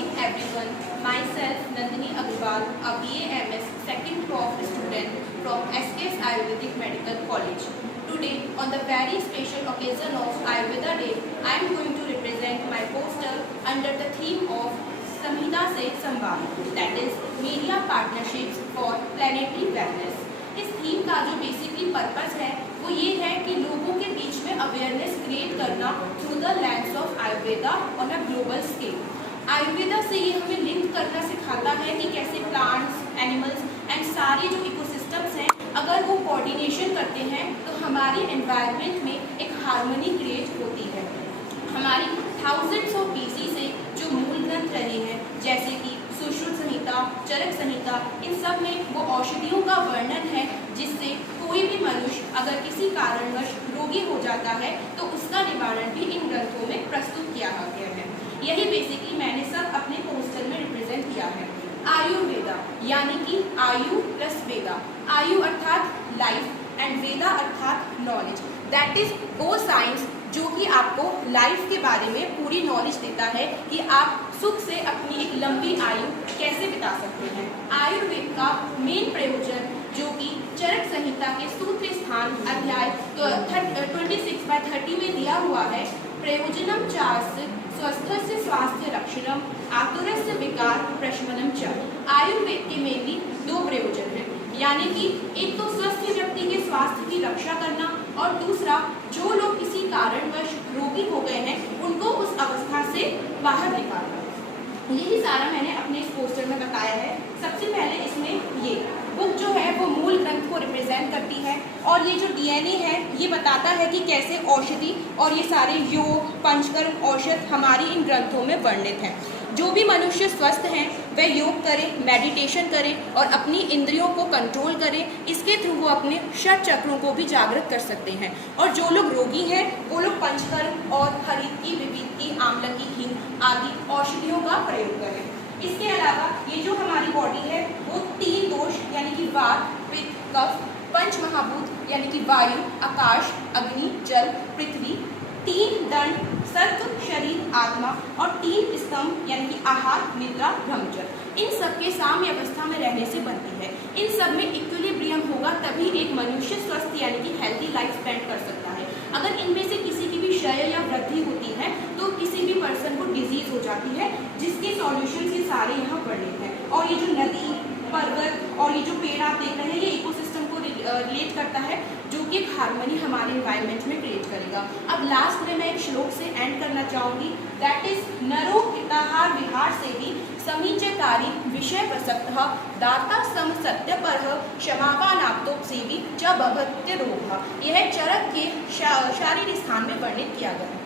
morning everyone. Myself Nandini Agarwal, a BA/MS second prof student from SKS Ayurvedic Medical College. Today, on the very special occasion of Ayurveda Day, I am going to represent my poster under the theme of Samhita Se Samvad, that is Media Partnerships for Planetary Wellness. इस theme का जो basically purpose है वो ये है कि लोगों के बीच में अवेयरनेस क्रिएट करना through the lens of Ayurveda on a global scale. Ayurveda से ये हमें लिंक करना सिखाता है कि कैसे प्लांट्स, एनिमल्स एंड सारे जो इकोसिस्टम्स हैं अगर वो कोऑर्डिनेशन करते हैं तो हमारी एनवायरनमेंट में एक हार्मनी क्रिएट होती है। हमारी थाउजेंड्स ऑफ बीसी से जो मूल ग्रंथ रहे हैं जैसे कि सुश्रुत संहिता, चरक संहिता, इन सब में वो औषधियों का वर्णन है जिससे कोई भी मनुष्य अगर किसी कारणवश रोगी हो जाता है तो उसका निवारण भी इन ग्रंथों में प्रस्तुत किया गया है। यही बेसिकली मैंने सब अपने पोस्टर में रिप्रेजेंट किया है। आयुर्वेदा यानी कि आयु प्लस वेदा, आयु अर्थात लाइफ एंड वेदा अर्थात नॉलेज, दैट इज वो साइंस जो कि आपको लाइफ के बारे में पूरी नॉलेज देता है कि आप सुख से अपनी एक लंबी आयु कैसे बिता सकते हैं। आयुर्वेद का मेन प्रयोजन जो कि चरक संहिता के सूत्र स्थान अध्याय 26/30 में दिया हुआ है, प्रयोजनम चास्य स्वस्थस्य स्वास्थ्य रक्षणम आतुरस्य विकार प्रशमनम च। आयुर्वेद के में भी दो प्रयोजन हैं, यानी कि एक तो स्वस्थ व्यक्ति के स्वास्थ्य की रक्षा करना और दूसरा जो लोग किसी कारणवश रोगी हो गए हैं उनको उस अवस्था से बाहर निकालना। यही सारा मैंने अपने इस पोस्टर में बताया है। सबसे पहले इसमें ये बुक जो है वो मूल ग्रंथ को रिप्रेजेंट करती है और ये जो डीएनए है ये बताता है कि कैसे औषधि और ये सारे योग, पंचकर्म, औषध हमारी इन ग्रंथों में वर्णित हैं। जो भी मनुष्य स्वस्थ हैं वह योग करें, मेडिटेशन करें और अपनी इंद्रियों को कंट्रोल करें। इसके थ्रू वो अपने षट चक्रों को भी जागृत कर सकते हैं। और जो लोग रोगी हैं वो लोग पंचकर्म और हरित की, विविध की, आंवला की, हींग आदि औषधियों का प्रयोग करें। इसके अलावा ये जो हमारी बॉडी है वो 3 दोष यानी कि वात, पित्त, कफ, पंच महाभूत यानी कि वायु, आकाश, अग्नि, जल, पृथ्वी, 3 दंड सत्व, शरीर, आत्मा और 3 स्तंभ यानी कि आहार, निद्रा, ब्रह्मचर्य, इन सब के साम्य अवस्था में रहने से बनती है। इन सब में इक्विलिब्रियम होगा तभी एक मनुष्य स्वस्थ यानी कि हेल्दी लाइफ स्पेंड कर सकता है। अगर इनमें से किसी की भी क्षय या वृद्धि होती है तो किसी भी पर्सन को डिजीज हो जाती है, जिसके सॉल्यूशन ये सारे यहाँ वर्णित हैं। और ये जो नदी, पर्वत और ये जो पेड़ आप देख रहे हैं ये इकोसिस्टम को रिलेट करता है जो कि एक हार्मनी हमारे एनवायरनमेंट में क्रिएट करेगा। अब लास्ट में मैं एक श्लोक से एंड करना चाहूँगी, दैट इज नरो हिताहार विहार से भी समीचकारी विषय प्रसक्त दाता सम सत्य पर क्षमावानाप्तोप सेवी च भगत्य रोग। यह चरक के शारीरिक स्थान में वर्णित किया गया है।